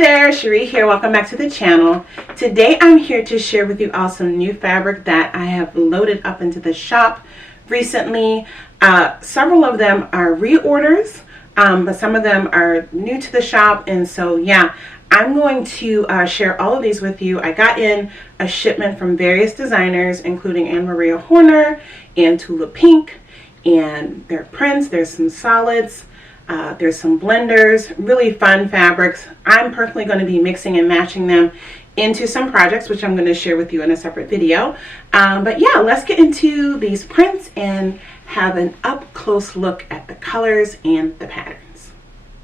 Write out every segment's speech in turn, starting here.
there, Cherie here. Welcome back to the channel. Today I'm here to share with you all some new fabric that I have loaded up into the shop recently. Several of them are reorders, but some of them are new to the shop, and so yeah, I'm going to share all of these with you. I got in a shipment from various designers, including Anne Maria Horner and Tula Pink, and their prints. There's some solids. There's some blenders, really fun fabrics. I'm personally going to be mixing and matching them into some projects, which I'm going to share with you in a separate video. But yeah, let's get into these prints and have an up close look at the colors and the patterns.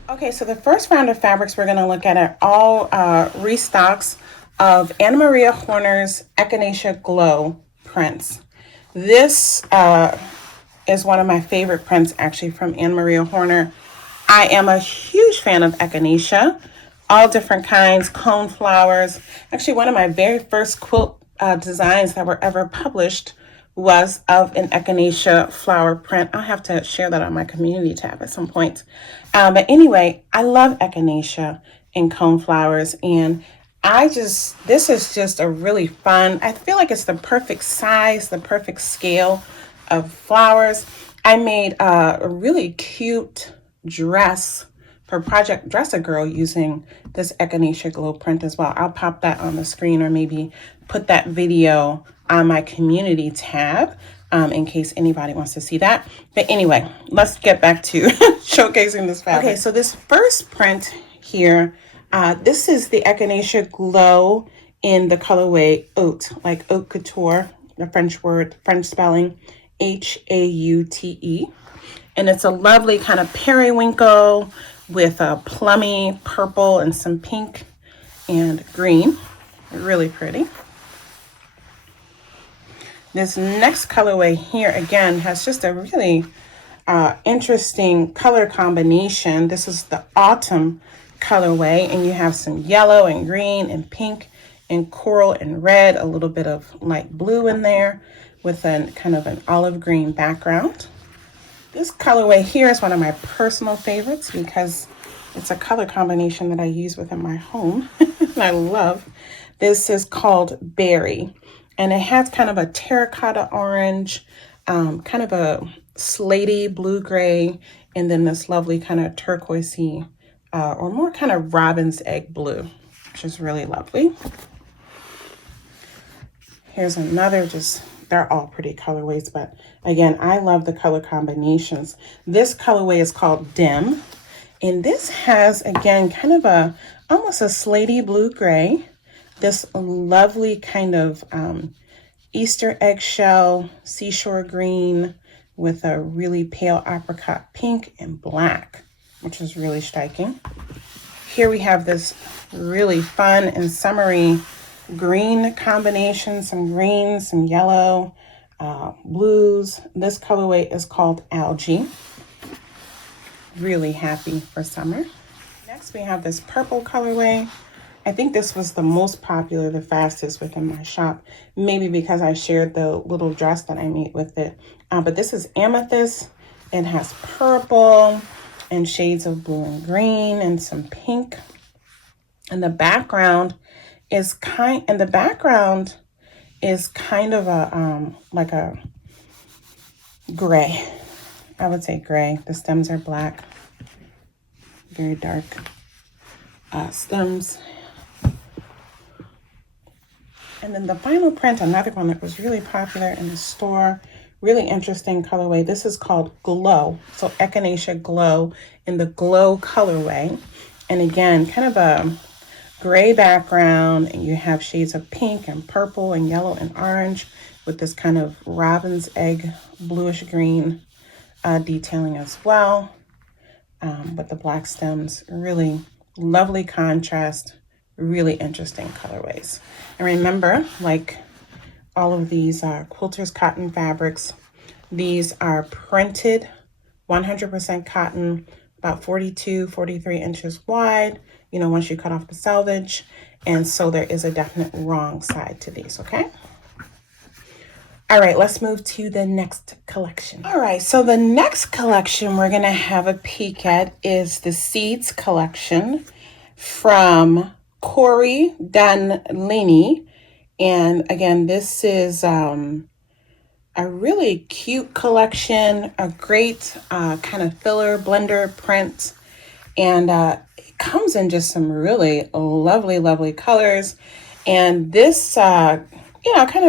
Okay, so the first round of fabrics we're going to look at are all restocks of Anne Maria Horner's Echinacea Glow prints. This is one of my favorite prints actually from Anne Maria Horner. I am a huge fan of echinacea, all different kinds, cone flowers. Actually, one of my very first quilt designs that were ever published was of an echinacea flower print. I'll have to share that on my community tab at some point. But anyway, I love echinacea and cone flowers, and this is just a really fun, I feel like it's the perfect size, the perfect scale of flowers. I made a really cute dress for Project Dress a Girl using this Echinacea Glow print as well. I'll pop that on the screen or maybe put that video on my community tab in case anybody wants to see that. But anyway, let's get back to showcasing this fabric. Okay, so this first print here, this is the Echinacea Glow in the colorway Haute, like haute couture, the French word, French spelling, Haute. And it's a lovely kind of periwinkle with a plummy purple and some pink and green. Really pretty. This next colorway here, again, has just a really interesting color combination. This is the autumn colorway, and you have some yellow and green and pink and coral and red, a little bit of light blue in there with a kind of an olive green background. This colorway here is one of my personal favorites because it's a color combination that I use within my home and I love. This is called Berry, and it has kind of a terracotta orange, kind of a slaty blue-gray, and then this lovely kind of turquoisey or more kind of robin's egg blue, which is really lovely. Here's another they're all pretty colorways, but again, I love the color combinations. This colorway is called Dim, and this has, again, kind of almost a slaty blue-gray, this lovely kind of Easter eggshell seashore green with a really pale apricot pink and black, which is really striking. Here we have this really fun and summery green combination, some green, some yellow, blues. This colorway is called Algae. Really happy for summer. Next we have this purple colorway. I think this was the most popular, the fastest within my shop, maybe because I shared the little dress that I made with it. But this is Amethyst. It has purple and shades of blue and green and some pink. And the background is kind of a like a gray. I would say gray. The stems are black, very dark stems. And then the final print, another one that was really popular in the store, really interesting colorway. This is called Glow. So Echinacea Glow in the Glow colorway. And again, kind of a gray background, and you have shades of pink and purple and yellow and orange with this kind of robin's egg bluish green detailing as well, with the black stems. Really lovely contrast, really interesting colorways. And remember, like all of these quilters cotton fabrics, these are printed 100% cotton, about 43 inches wide, you know, once you cut off the selvage. And so there is a definite wrong side to these, okay? All right, let's move to the next collection. All right, so the next collection we're gonna have a peek at is the Seeds collection. from Corey Danlini. And again, this is a really cute collection, a great kind of filler blender print. And it comes in just some really lovely, lovely colors. And this, kind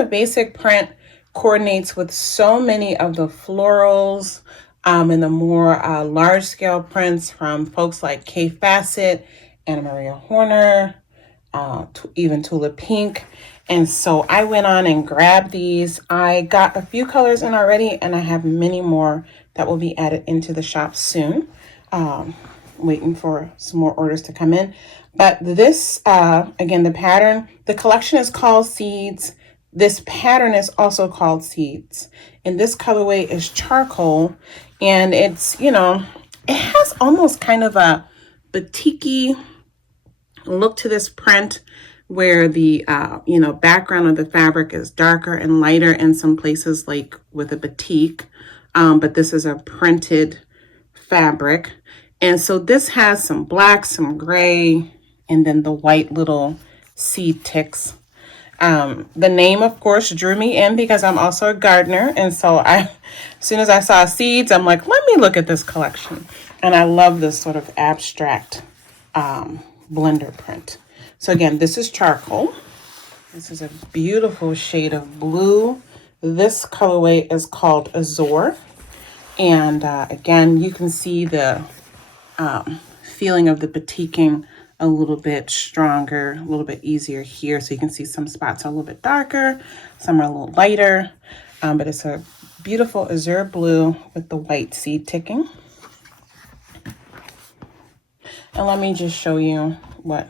of basic print coordinates with so many of the florals and the more large scale prints from folks like Kay Fassett, Anna Maria Horner, even Tula Pink. And so I went on and grabbed these. I got a few colors in already, and I have many more that will be added into the shop soon. Waiting for some more orders to come in. But this, again, the pattern, the collection is called Seeds. This pattern is also called Seeds. And this colorway is charcoal. And it's, it has almost kind of a batik-y look to this print, where the background of the fabric is darker and lighter in some places, like with a batik, but this is a printed fabric. And so this has some black, some gray, and then the white little seed ticks. The name, of course, drew me in because I'm also a gardener, and so as soon as I saw seeds, I'm like, let me look at this collection. And I love this sort of abstract blender print. So again, this is charcoal. This is a beautiful shade of blue. This colorway is called Azure. And again, you can see the feeling of the batiking a little bit stronger, a little bit easier here. So you can see some spots are a little bit darker, some are a little lighter, but it's a beautiful azure blue with the white seed ticking. And let me just show you what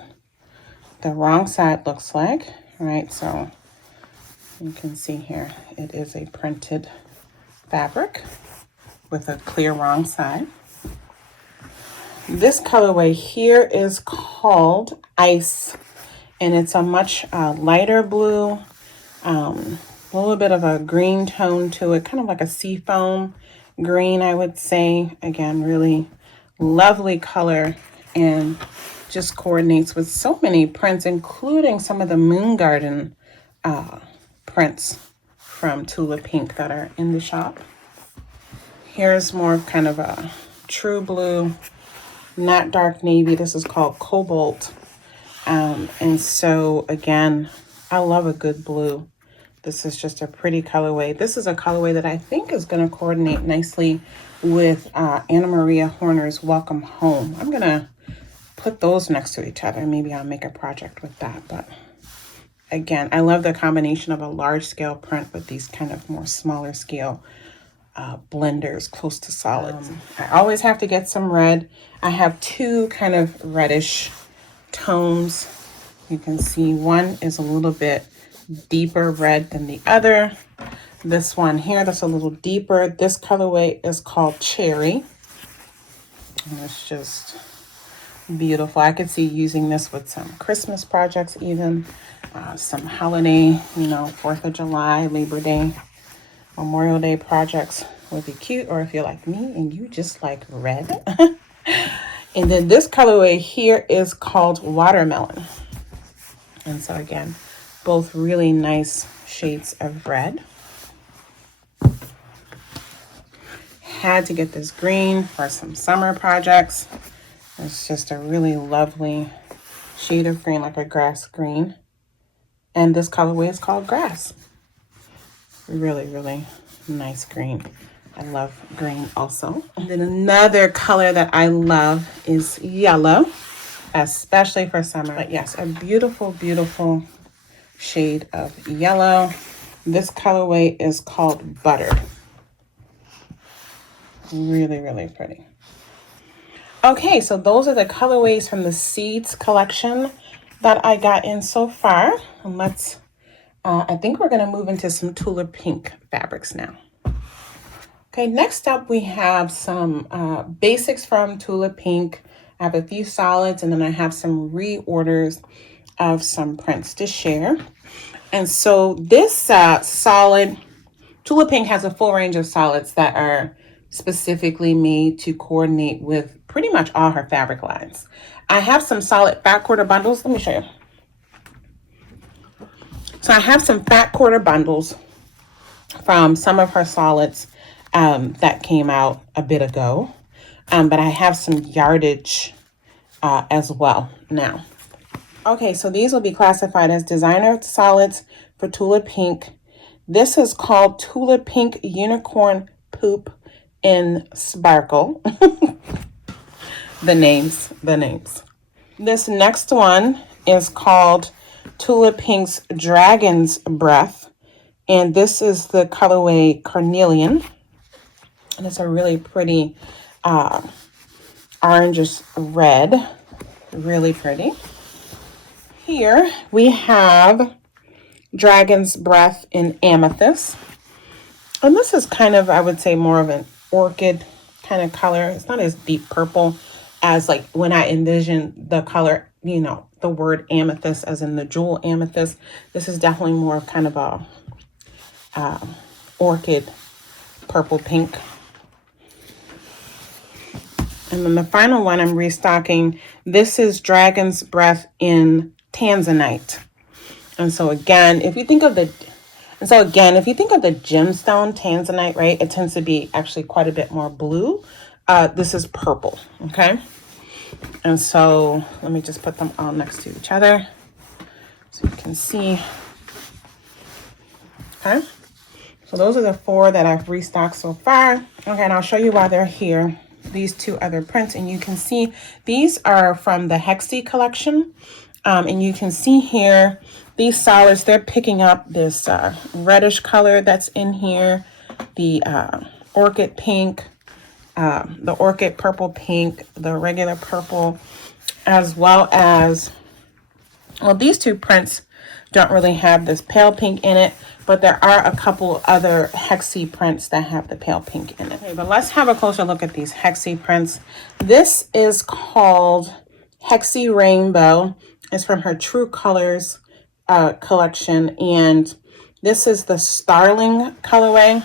the wrong side looks like. All right, so you can see here, it is a printed fabric with a clear wrong side. This colorway here is called Ice, and it's a much lighter blue, a little bit of a green tone to it, kind of like a seafoam green, I would say. Again, really lovely color, and just coordinates with so many prints, including some of the Moon Garden prints from Tula Pink that are in the shop. Here's more of kind of a true blue, not dark navy. This is called Cobalt. And so again, I love a good blue. This is just a pretty colorway. This is a colorway that I think is going to coordinate nicely with Anna Maria Horner's Welcome Home. I'm going to put those next to each other. Maybe I'll make a project with that. But again, I love the combination of a large scale print with these kind of more smaller scale blenders close to solids. I always have to get some red. I have two kind of reddish tones. You can see one is a little bit deeper red than the other. This one here, that's a little deeper. This colorway is called Cherry. And it's just beautiful. I could see using this with some Christmas projects, even some holiday, 4th of July, Labor Day, Memorial Day projects would be cute. Or if you're like me and you just like red. And then this colorway here is called Watermelon. And so again, both really nice shades of red. Had to get this green for some summer projects. It's just a really lovely shade of green, like a grass green. And this colorway is called Grass. Really, really nice green. I love green also. And then another color that I love is yellow, especially for summer. But yes, a beautiful, beautiful shade of yellow. This colorway is called Butter. Really, really pretty. Okay, so those are the colorways from the Seeds collection that I got in so far. And I think we're gonna move into some Tula Pink fabrics now. Okay, next up we have some basics from Tula Pink. I have a few solids, and then I have some reorders of some prints to share. And so this solid, Tula Pink has a full range of solids that are specifically made to coordinate with pretty much all her fabric lines. I have some solid fat quarter bundles. Let me show you. So I have some fat quarter bundles from some of her solids that came out a bit ago. But I have some yardage as well now. Okay, so these will be classified as designer solids for Tula Pink. This is called Tula Pink Unicorn Poop in Sparkle. The names. This next one is called Tula Pink's Dragon's Breath. And this is the colorway Carnelian. And it's a really pretty orangish red. Really pretty. Here we have Dragon's Breath in Amethyst. And this is kind of, I would say, more of an orchid kind of color. It's not as deep purple as like when I envision the color, you know, the word amethyst as in the jewel amethyst. This is definitely more of kind of a orchid purple pink. And then the final one I'm restocking, this is Dragon's Breath in Tanzanite. And so again, if you think of the gemstone Tanzanite, right, it tends to be actually quite a bit more blue. This is purple, okay? And so let me just put them all next to each other so you can see. Okay, so those are the 4 that I've restocked so far. Okay, and I'll show you why they're here. These 2 other prints, and you can see these are from the Hexy collection. And you can see here, these solids, they're picking up this reddish color that's in here, the orchid pink, the orchid purple pink, the regular purple, as well as, well, these 2 prints don't really have this pale pink in it, but there are a couple other Hexy prints that have the pale pink in it. Okay, but let's have a closer look at these Hexy prints. This is called Hexy Rainbow. It's from her True Colors collection, and this is the Starling colorway.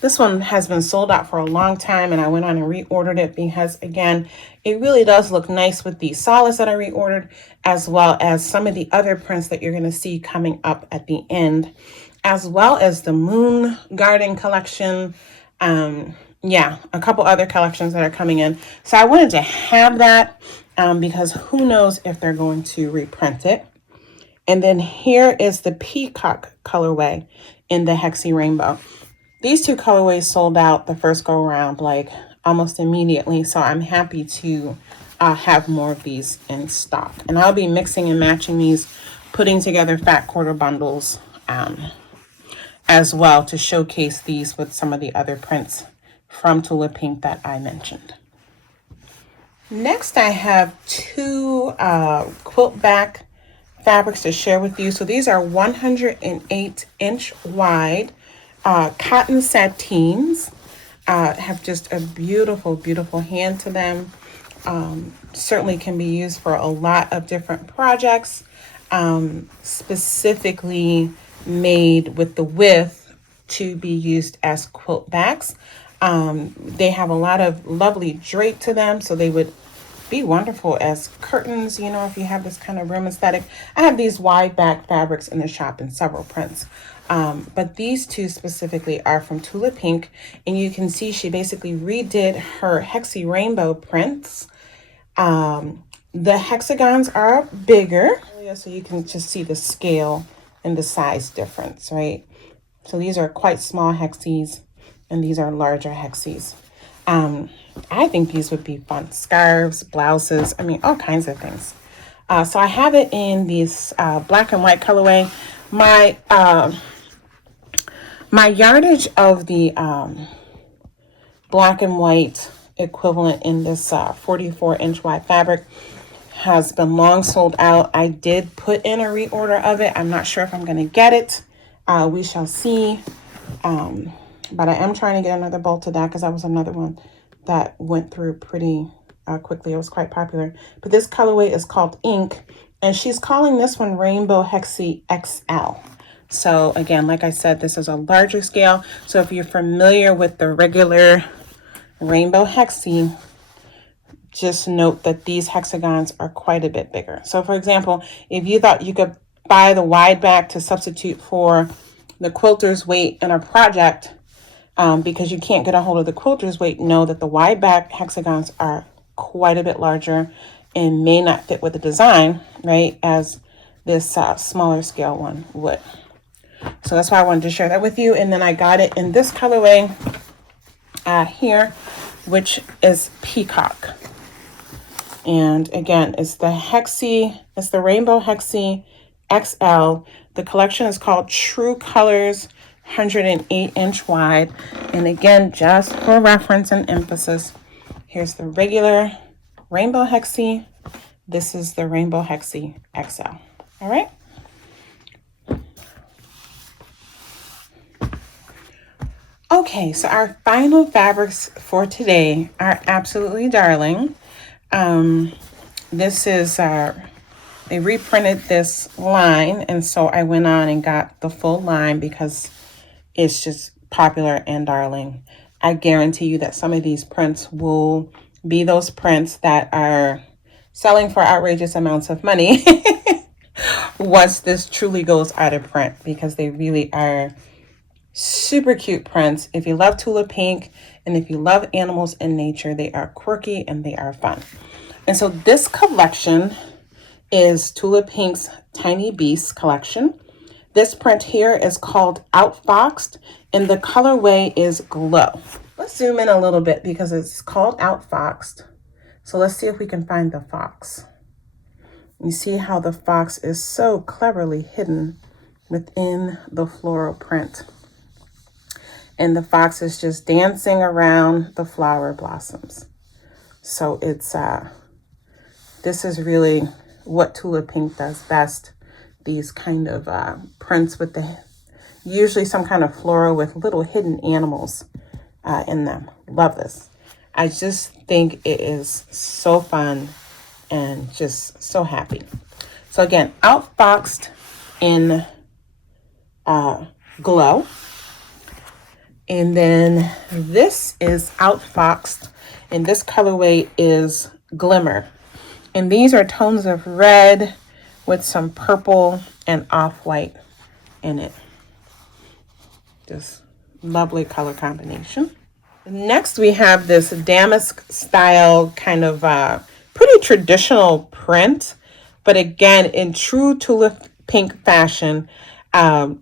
This one has been sold out for a long time, and I went on and reordered it because, again, it really does look nice with these solids that I reordered, as well as some of the other prints that you're going to see coming up at the end, as well as the Moon Garden collection. Yeah, a couple other collections that are coming in. So I wanted to have that because who knows if they're going to reprint it. And then here is the Peacock colorway in the Hexy Rainbow. These 2 colorways sold out the first go around like almost immediately. So I'm happy to have more of these in stock. And I'll be mixing and matching these, putting together fat quarter bundles as well to showcase these with some of the other prints from Tula Pink that I mentioned. Next, I have 2 quilt back fabrics to share with you. So these are 108-inch wide cotton satins. Have just a beautiful, beautiful hand to them. Certainly can be used for a lot of different projects, specifically made with the width to be used as quilt backs. They have a lot of lovely drape to them, so they would be wonderful as curtains, you know, if you have this kind of room aesthetic. I have these wide back fabrics in the shop in several prints. But these 2 specifically are from Tula Pink, and you can see she basically redid her Hexy Rainbow prints. The hexagons are bigger, so you can just see the scale and the size difference, right? So these are quite small Hexys, and these are larger Hexys. I think these would be fun. Scarves, blouses, I mean, all kinds of things. So I have it in this black and white colorway. My yardage of the black and white equivalent in this 44-inch wide fabric has been long sold out. I did put in a reorder of it. I'm not sure if I'm going to get it. We shall see. But I am trying to get another bolt of that because that was another one that went through pretty quickly. It was quite popular. But this colorway is called Ink, and she's calling this one Rainbow Hexy XL. So again, like I said, this is a larger scale. So if you're familiar with the regular Rainbow Hexy, just note that these hexagons are quite a bit bigger. So for example, if you thought you could buy the wide back to substitute for the quilter's weight in a project, because you can't get a hold of the quilter's weight, know that the wide back hexagons are quite a bit larger and may not fit with the design, right, as this smaller scale one would. So that's why I wanted to share that with you. And then I got it in this colorway here, which is Peacock. And again, it's the Hexy, it's the Rainbow Hexy XL. The collection is called True Colors, 108-inch wide. And again, just for reference and emphasis, here's the regular Rainbow Hexy. This is the Rainbow Hexy XL. All right. Okay, so our final fabrics for today are absolutely darling. This is, they reprinted this line, and so I went on and got the full line because it's just popular and darling. I guarantee you that some of these prints will be those prints that are selling for outrageous amounts of money once this truly goes out of print, because they really are super cute prints. If you love Tula Pink and if you love animals and nature, they are quirky and they are fun. And so this collection is Tula Pink's Tiny Beasts collection. This print here is called Outfoxed and the colorway is Glow. Let's zoom in a little bit because it's called Outfoxed. So let's see if we can find the fox. You see how the fox is so cleverly hidden within the floral print. And the fox is just dancing around the flower blossoms. So it's, this is really what Tula Pink does best. These kind of prints with usually some kind of floral with little hidden animals in them. Love this. I just think it is so fun and just so happy. So again, Outfoxed in Glow. And then this is Outfoxed, and this colorway is Glimmer. And these are tones of red with some purple and off-white in it. Just lovely color combination. Next, we have this damask style kind of pretty traditional print, but again, in true Tula Pink fashion,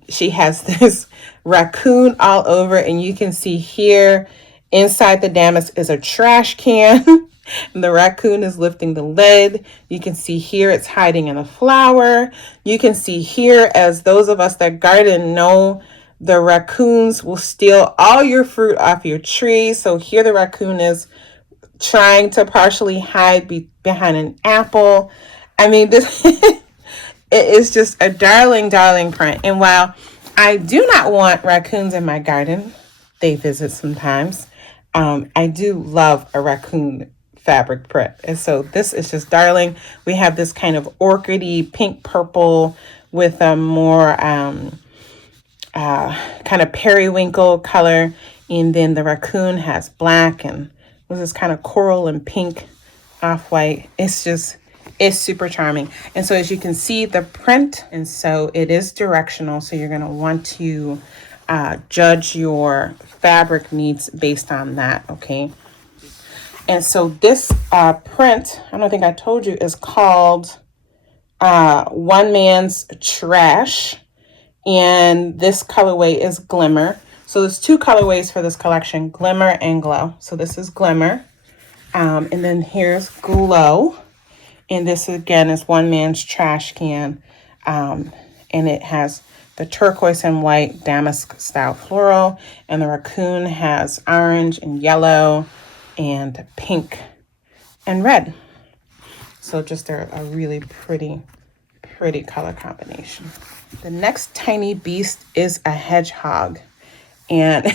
she has this raccoon all over, and you can see here inside the damask is a trash can. And the raccoon is lifting the lid. You can see here it's hiding in a flower. You can see here, as those of us that garden know, the raccoons will steal all your fruit off your tree. So here the raccoon is trying to partially hide behind an apple. I mean, this it is just a darling, darling print. And while I do not want raccoons in my garden, they visit sometimes, I do love a raccoon fabric print. And so this is just darling. We have this kind of orchidy pink purple with a more kind of periwinkle color. And then the raccoon has black and was this kind of coral and pink off-white. It's super charming. And so as you can see the print, and so it is directional. So you're going to want to judge your fabric needs based on that. Okay. And so this print, I don't think I told you, is called One Man's Trash. And this colorway is Glimmer. So there's two colorways for this collection, Glimmer and Glow. So this is Glimmer. And then here's Glow. And this again is One Man's Trash Can. And it has the turquoise and white damask style floral. And the raccoon has orange and yellow and pink and red. So just a really pretty color combination. The next tiny beast is a hedgehog. And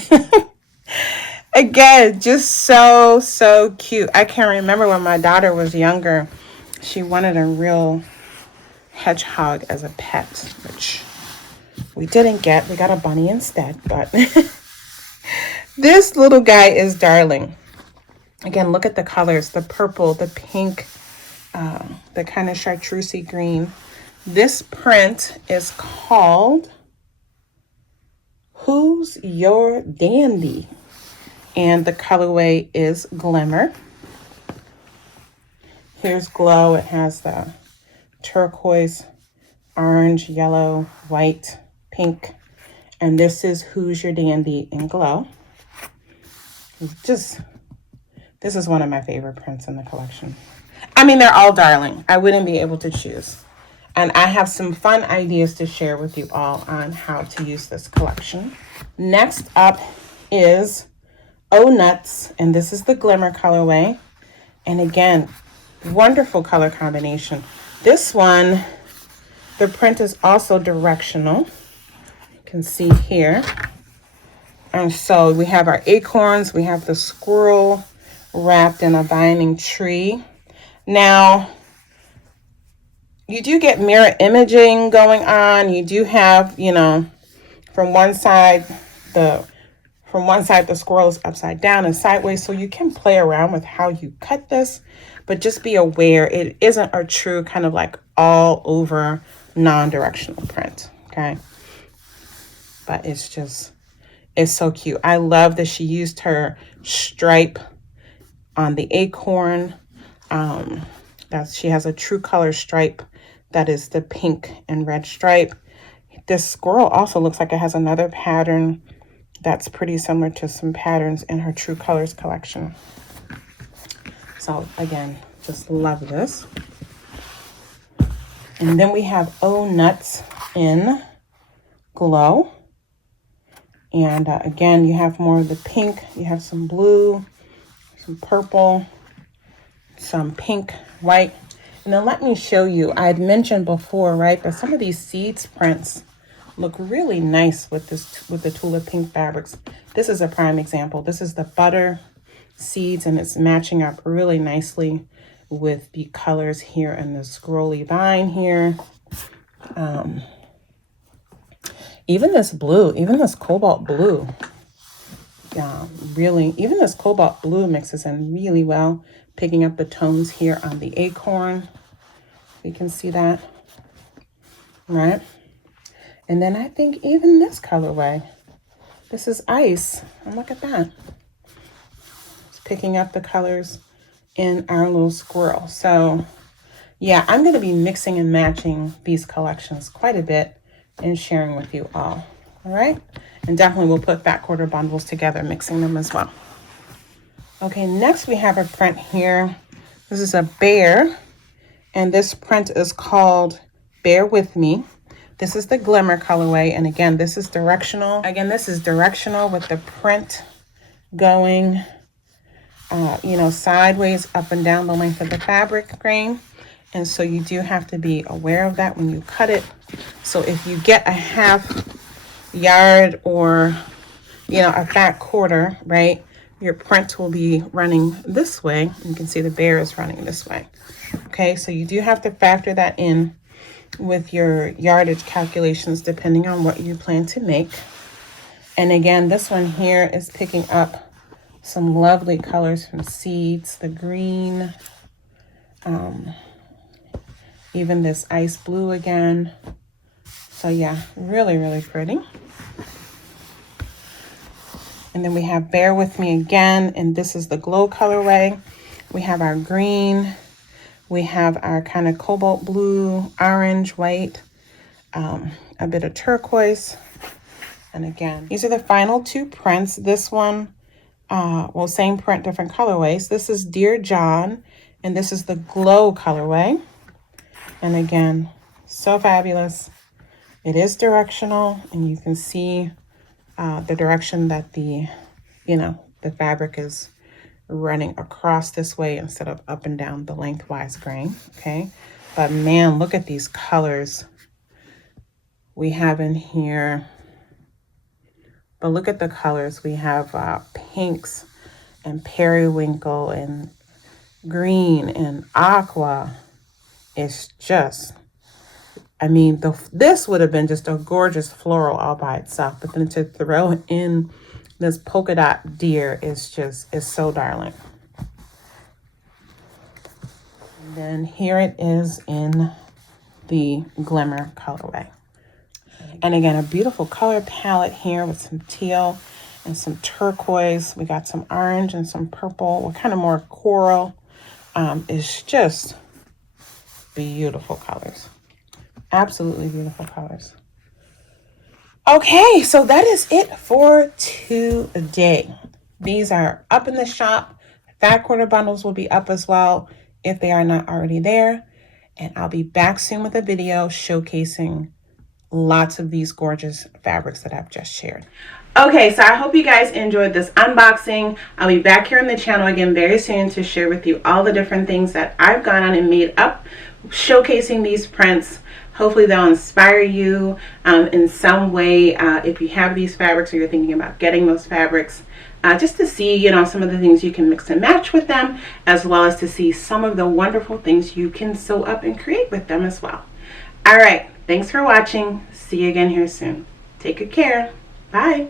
again, just so cute. I can remember when my daughter was younger, she wanted a real hedgehog as a pet, which we didn't get. We got a bunny instead, but this little guy is darling. Again, look at the colors, the purple, the pink, the kind of chartreusey green. This print is called Who's Your Dandy? And the colorway is Glimmer. Here's Glow. It has the turquoise, orange, yellow, white, pink. And this is Who's Your Dandy in Glow. This is one of my favorite prints in the collection. I mean, they're all darling. I wouldn't be able to choose. And I have some fun ideas to share with you all on how to use this collection. Next up is Oh Nuts, and this is the Glimmer colorway. And again, wonderful color combination. This one, the print is also directional. You can see here. And so we have our acorns, we have the squirrel wrapped in a binding tree. Now, you do get mirror imaging going on. You do have, you know, from one side the squirrel is upside down and sideways, so you can play around with how you cut this, but just be aware it isn't a true kind of like all over non-directional print, okay? But it's so cute. I love that she used her stripe on the acorn. She has a true color stripe that is the pink and red stripe. This squirrel also looks like it has another pattern that's pretty similar to some patterns in her True Colors collection. So again, just love this. And then we have Oh Nuts in Glow. And again, you have more of the pink. You have some blue, some purple, some pink, white. And then let me show you, I had mentioned before, right, that some of these seeds prints look really nice with the Tula pink fabrics. This is a prime example. This is the butter seeds, and it's matching up really nicely with the colors here in the scrolly vine here. Even this blue, even this cobalt blue, even this cobalt blue mixes in really well, picking up the tones here on the acorn. You can see that, right? And then I think even this colorway, this is ice, and look at that. It's picking up the colors in our little squirrel. So yeah, I'm going to be mixing and matching these collections quite a bit and sharing with you all right? And definitely we'll put back quarter bundles together, mixing them as well. Okay, next we have a print here. This is a bear, and this print is called Bear With Me. This is the Glimmer colorway, and again, this is directional. Again, this is directional with the print going, sideways up and down the length of the fabric grain. And so you do have to be aware of that when you cut it. So if you get a half yard or, a fat quarter, right, your print will be running this way. You can see the bear is running this way. Okay, so you do have to factor that in with your yardage calculations depending on what you plan to make. And again, this one here is picking up some lovely colors from seeds, the green, even this ice blue again. So yeah, really, really pretty. And then we have Bear With Me again, and this is the Glow colorway. We have our green, we have our kind of cobalt blue, orange, white, a bit of turquoise. And again, these are the final two prints. This one, same print, different colorways. This is Dear John, and this is the Glow colorway. And again, so fabulous. It is directional, and you can see the direction that the fabric is running across this way instead of up and down the lengthwise grain, okay? But man, look at these colors we have in here. But look at the colors. We have pinks and periwinkle and green and aqua. It's just, this would have been just a gorgeous floral all by itself, but then to throw in this polka dot deer is so darling. And then here it is in the Glimmer colorway. And again, a beautiful color palette here with some teal and some turquoise. We got some orange and some purple. We're kind of more coral. It's just beautiful colors. Absolutely beautiful colors. Okay, so that is it for today. These are up in the shop. Fat quarter bundles will be up as well if they are not already there. And I'll be back soon with a video showcasing lots of these gorgeous fabrics that I've just shared. Okay, so I hope you guys enjoyed this unboxing. I'll be back here on the channel again very soon to share with you all the different things that I've gone on and made up showcasing these prints. Hopefully they'll inspire you in some way if you have these fabrics or you're thinking about getting those fabrics. Just to see, you know, some of the things you can mix and match with them, as well as to see some of the wonderful things you can sew up and create with them as well. All right, thanks for watching. See you again here soon. Take good care. Bye.